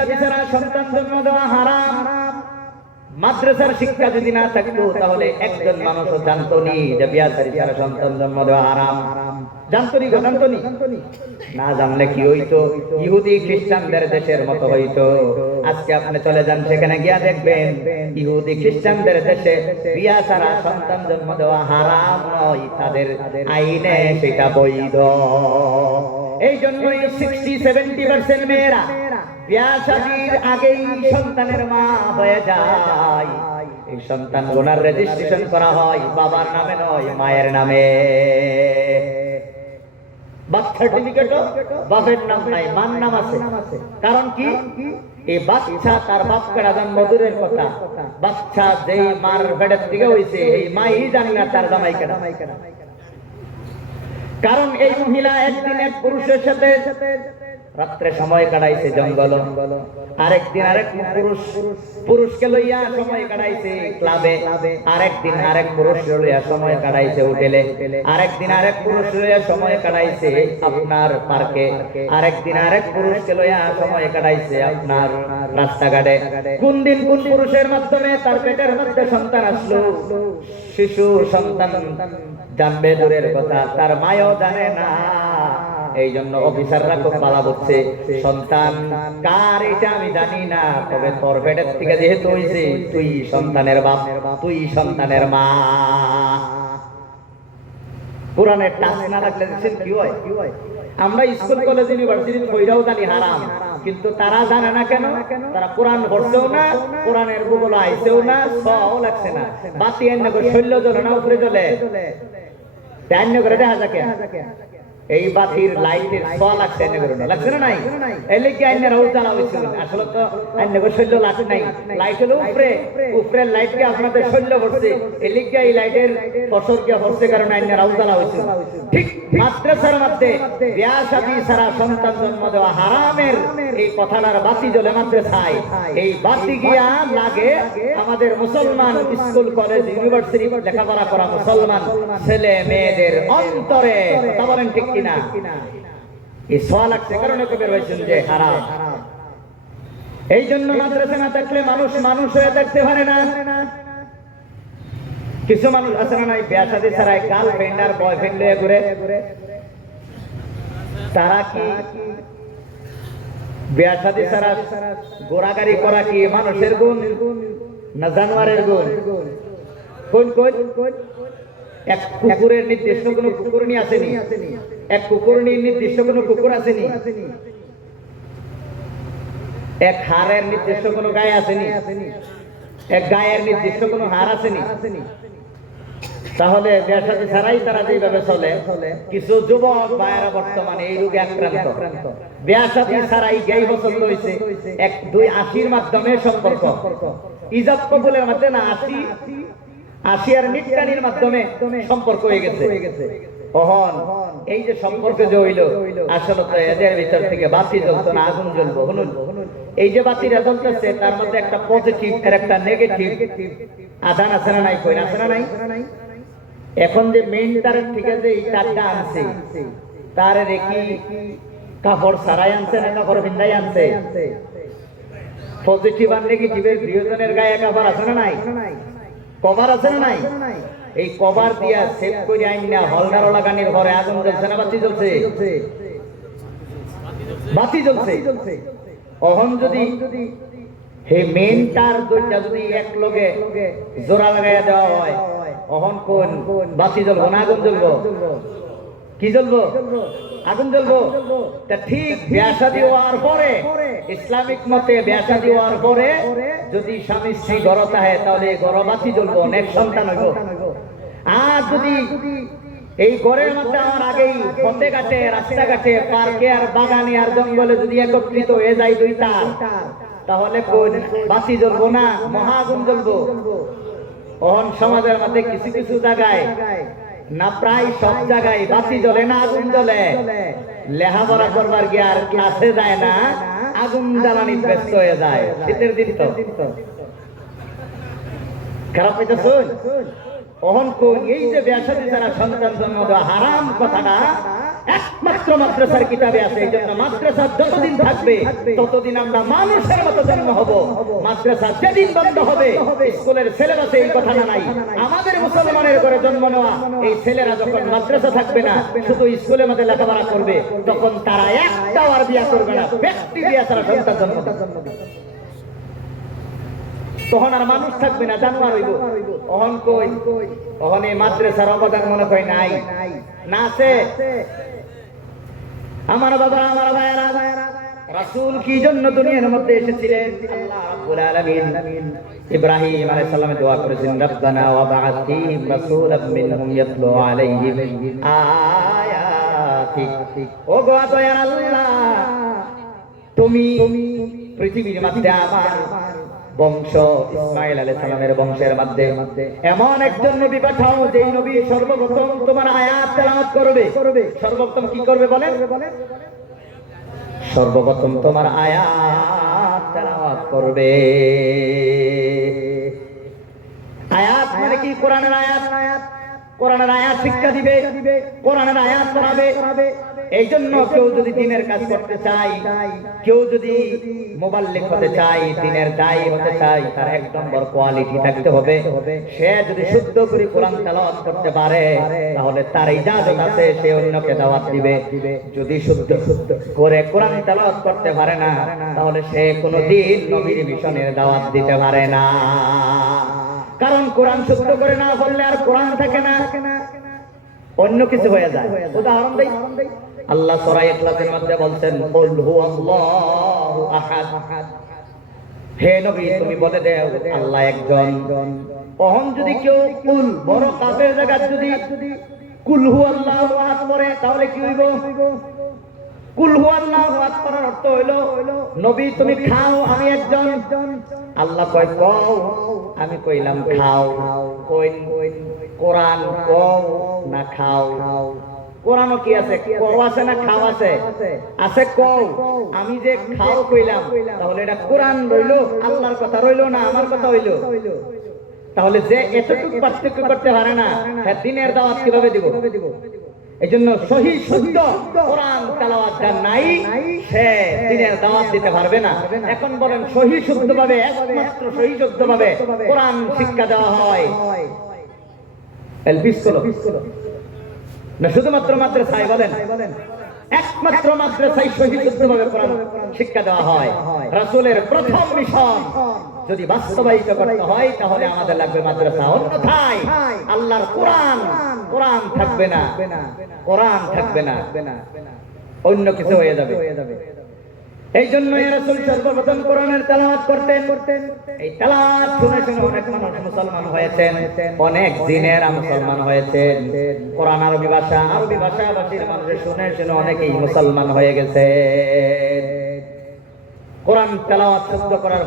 শাদী ছাড়া সন্তান জন্ম দেওয়া হারাম। মাদ্রাসার শিক্ষা যদি না থাকতো তাহলে একজন মানুষও জানতো নি যে বিয়া শাদী ছাড়া সন্তান জন্ম দেওয়া হারাম। জানতো নি না জানলে কি হইতো? ইহুদি খ্রিস্টানদের দেশের মতো হইতো। আজকে আপনি চলে যান, সেখানে গিয়া দেখবেন ইহুদি খ্রিস্টানদের দেশে বিয়া ছাড়া সন্তান জন্ম দেওয়া হারাম নয়, তাদের আইনে সেটা বৈধ। এই জন্যই 60-70% মেয়েরা বিয়া শাদীর আগেই সন্তানের মা হয়ে যায়। এই সন্তান গোনার রেজিস্ট্রেশন করা হয় বাবার নামে নয়, মায়ের নামে। বার্থ সার্টিফিকেটও বাপের নাম নাই, মার নাম আছে। কারণ কি? এই বাচ্চা তার বাপকে জন্ম দূরের কথা, বাচ্চা যেই মার পেটের থেকে হইছে এই মাই জানি না তার জামাই কেনা। কারণ এই মহিলা একদিন এক পুরুষের সাথে রাত্রে সময় কাটাইছে জঙ্গল, আরেকদিন আরেক পুরুষকে লইয়া সময় কাটাইছে ক্লাবে, আরেকদিন আরেক পুরুষ লইয়া সময় কাটাইছে হোটেলে, আরেকদিন আরেক পুরুষ লইয়া সময় কাটাইছে আপনার পার্কে, আরেকদিন আরেক পুরুষকে লইয়া সময় কাটাইছে আপনার রাস্তাঘাটে। কোন দিন কোন পুরুষের মাধ্যমে তার পেটের মধ্যে সন্তান আসলো, শিশু সন্তান জানবে দূরের কথা, তার মায়ও জানে না। এই জন্য অফিসাররা খুব পালা বলছে, সন্তান কার এটা আমি জানি না, তবে তোর পেটের থেকে যেহেতু হইছে তুই সন্তানের বাপ, তুই সন্তানের মা। কোরআনের টাচ না রাখলে দেখছেন কি হয়? আমরা স্কুল কলেজ ইউনিভার্সিটি কইরাও জানি হারাম, কিন্তু তারা জানে না কেন? তারা কোরআন পড়ছেও না, কোরআনের গুগল আইছেও না, সও লাগছে না। বাতি এনে করে শৈল্য জ্বলে না উপরে জ্বলে, এনে করে দেখা যাকে এই বাতির লাইটের ছোঁয়া লাগছে, এনে করে লাগছে না নাই? এলে কি আইনের হাউস জানা হয়েছিল? আসলে তো এনে করে শৈল্য লাগছে নাই, লাইট হলো উপরে লাইট কে আপনাদের শৈল্য পড়ছে, এলে কি এই লাইটের ফসল কে পড়ছে কারণে আইনের হাউস জানা হয়েছিল। ঠিক মাদ্রাসার মধ্যে বিয়া শাদী ছাড়া সন্তান জন্ম দেওয়া হারামের এই কথাটার বাতি জ্বলে মাদ্রাসায়, এই বাতি গিয়া লাগে আমাদের মুসলমান স্কুল কলেজ ইউনিভার্সিটি লেখাপড়া করা মুসলমান ছেলে মেয়েদের অন্তরে। কথা বলেন ঠিক কিনা? এই ছোঁয়া লাগছে কারণে কবি রয়েছেন যে হারাম। এই জন্য মাদ্রাসা না থাকলে মানুষ মানুষ হয়ে থাকতে পারে না। কিছু মানুষ আছে না নাই, বিয়া শাদী ছাড়া গার্লফ্রেন্ড আর বয়ফ্রেন্ড লয়ে ঘুরে। তারা কি বিয়া শাদী ছাড়া গোড়াগাড়ি করা কি মানুষের গুণ না জানোয়ারের গুণ? কোন কোন? এক কুকুরের নির্দিষ্ট কোন কুকুরনি আসেনি, এক কুকুরনির নির্দিষ্ট কোন কুকুর আসেনি, এক হাড়ের নির্দিষ্ট কোন গায়ে আসেনি, এক গায়ের নির্দিষ্ট কোন হাড় আসেনি। তাহলে বিয়া শাদী ছাড়াই তারা যেভাবে চলে, কিছু যুবক ভাইয়েরা বর্তমানে এই রোগে আক্রান্ত। বিয়া শাদী ছাড়াই গেই পছন্দ হয়েছে, 1-2 আশির মাধ্যমে সম্পর্ক, ইজাব কবুলের মাধ্যমে না, আশি আর নিটকানির মাধ্যমে সম্পর্ক হয়ে গেছে। ওহন এই যে সম্পর্ক যে হইল, আসলে তো এদের ভিতর থেকে বাতি জ্বলতো না, আগুন জ্বলবো। এই যে বাতিটা জ্বলতেছে তার মধ্যে একটা পজিটিভ আর একটা নেগেটিভ আধান আছে না নাই? কই আছে না নাই? এখন যে মেইন তারের থেকে যে এই তারটা আনছে, তারে রেখি কাপড় ছাড়াই আনছে না কাপড় ভিন্দাই আনছে? পজিটিভ আর নেগেটিভের দুজনের গায়ে কাপড় আছে না নাই? কভার আছে না নাই? এই কভার দিয়া সেট করে আইন না হলদার লাগানির ঘরে আগুন জ্বলছে না বাতি জ্বলছে? বাতি জ্বলছে। অহন যদি এই মেইন তার দুইটা যদি এক লগে জোড়া লাগাইয়া দেওয়া হয়, অহন কোন বাতি জ্বলবো না আগুন জ্বলবো? কি জ্বলবো? আগুন জ্বলবো। তা ঠিক বিয়া শাদী হওয়ার পরে, ইসলামিক মতে বিয়া শাদী হওয়ার পরে যদি স্বামী স্ত্রী ঘরে থাকে তাহলে ঘরে বাতি জ্বলবো, অনেক সন্তান হইব। আর যদি এই ঘরের মধ্যে আমার আগেই পথে ঘাটে রাস্তাঘাটে পার্কে আর বাগানে আর জঙ্গলে যদি একত্রিত হয়ে যায় দুই তার, তাহলে কোন বাতি জ্বলবো না, মহা আগুন জ্বলবো। অহন সমাজের মধ্যে কিছু কিছু জায়গায় না, প্রায় সব জায়গায় বাতি জ্বলে না আগুন জ্বলে। লেখাপড়া করবার গিয়ে আর ক্লাসে যায় না, আগুন জ্বালানি ব্যস্ত হয়ে যায়। শীতের দিন তো খারাপ হইতেছ। অহন কোন এই যে বিয়া শাদী ছাড়া সন্তান জন্ম দেওয়া হারাম কথাটা একমাত্র মাদ্রাসার কিতাবে আছে। এই জন্য মাদ্রাসা যতদিন থাকবে ততদিন আমরা মানুষের মতো জন্ম হব। মাদ্রাসা যেদিন বন্ধ হবে, স্কুলের সিলেবাসে এই কথা নাই। আমাদের মুসলমানের ঘরে জন্ম নেওয়া এই ছেলেরা যখন মাদ্রাসা থাকবে না, শুধু স্কুলের মধ্যে লেখাপড়া করবে, তখন তারা একটাও আর বিয়া করবে না, ব্যক্তি বিয়া ছাড়া সন্তান জন্ম দেবে। তখন আর মানুষ থাকবে না, জানোয়ার হইব। অহন কই, অহন এই মাদ্রাসার অবদান মনে হয় নাই, না আছে। আমার বাবা, আমার ভাইয়েরা, রাসূল কি জন্য দুনিয়ার মধ্যে এসেছিলেন? আল্লাহ রাব্বুল আলামিন ইব্রাহিম আলাইহিস সালাম দোয়া করেছেন, রব্বানা ওয়া বা'আথ ফীহিম রাসূলাম মিনহুম ইয়াতলু আলাইহিম আয়াতিক। ও গো দয়ার আল্লাহ, তুমি পৃথিবীর মধ্যে আমার বংশ ইসমাঈল আলাইহিস সালামের বংশের মধ্যে এমন একজন নবী পাঠাও, যেই নবী সর্বপ্রথম তোমার আয়াত তেলাওয়াত করবে। সর্বপ্রথম কি করবে বলেন? সর্বপ্রথম তোমার আয়াত তেলাওয়াত করবে। আয়াত মানে কি? কোরআনের আয়াত। কোরআনের আয়াত শিক্ষা দিবে, কোরআনের আয়াত পড়াবে। এই জন্য কেউ যদি দ্বীনের কাজ করতে চায়, কেউ যদি মুবাল্লিগ হতে চায়, দ্বীনের দায়ী হতে চায়, তার এক নম্বর কোয়ালিটি থাকতে হবে, সে যদি শুদ্ধ করে কোরআন তেলাওয়াত করতে পারে, তাহলে তার ইজাজত আছে, সে অন্যকে দাওয়াত দিবে। যদি শুদ্ধ করে কোরআন তেলাওয়াত করতে পারে না, তাহলে সে কোনোদিন নবীর মিশনের দাওয়াত দিতে পারে না। কারণ কোরআন শুদ্ধ করে না বললে আর কোরআন থাকে না, অন্য কিছু হয়ে যায়। উদাহরণ দেই, আল্লাহ সূরা ইখলাসের মধ্যে বলছেন, কুল হুয়াল্লাহু আহাদ। হে নবী, তুমি বলে দাও আল্লাহ একজন। ওহন যদি কেউ কুল বড় কাফের জায়গা যদি কুল হুয়াল্লাহু আহাদ পড়ে, তাহলে কি হইব? কুল হুয়াল্লাহু আহাদ পড়ার অর্থ হইল, নবী তুমি খাও, আমি একজন। আল্লাহ কয় কও, আমি কইলাম খাও। কইন কোরআন কও না খাও? কোরআনও কি আছে? কও আছে না খাও আছে? আছে কও। আমি যে খাও কইলাম, তাহলে এটা কোরআন রইলো, আল্লাহর কথা রইলো না আমার কথা হইলো? তাহলে যে এতটুকু পার্থক্য করতে পারে না, হ্যাঁ দ্বীনের দাওয়াত কিভাবে দিব? এই জন্য সহি শুদ্ধ কোরআন তেলাওয়াত যার নাই, সে দ্বীনের দাওয়াত দিতে পারবে না। এখন বলেন, সহি শুদ্ধ ভাবে, একমাত্র সহি শুদ্ধ ভাবে কোরআন শিক্ষা দেওয়া হয় এলপি স্কুল না শুধুমাত্র মাদ্রাসায়? বলেন, একমাত্র মাদ্রাসায় সহি শুদ্ধ ভাবে কোরআন শিক্ষা দেওয়া হয়। রাসূলের প্রথম মিশন যদি বাস্তবায়িত করতে হয়, তাহলে আমাদের লাগবে মাদ্রাসা। অন্যথায় আল্লাহর কোরআন থাকবে না, কোরআন থাকবে না, অন্য কিছু হয়ে যাবে। এই জন্য রাসূল সর্বপ্রথম কোরআনের তেলাওয়াত করতেন। এই তেলাওয়াত শুনে শুনে অনেক মানুষ মুসলমান হয়েছেন, অনেক দিনের মুসলমান হয়েছেন। কোরআন আরবি ভাষাভাষীর মানুষের শুনে শুনে অনেকেই মুসলমান হয়ে গেছে। কোরআন তেলাওয়াত শুদ্ধ করার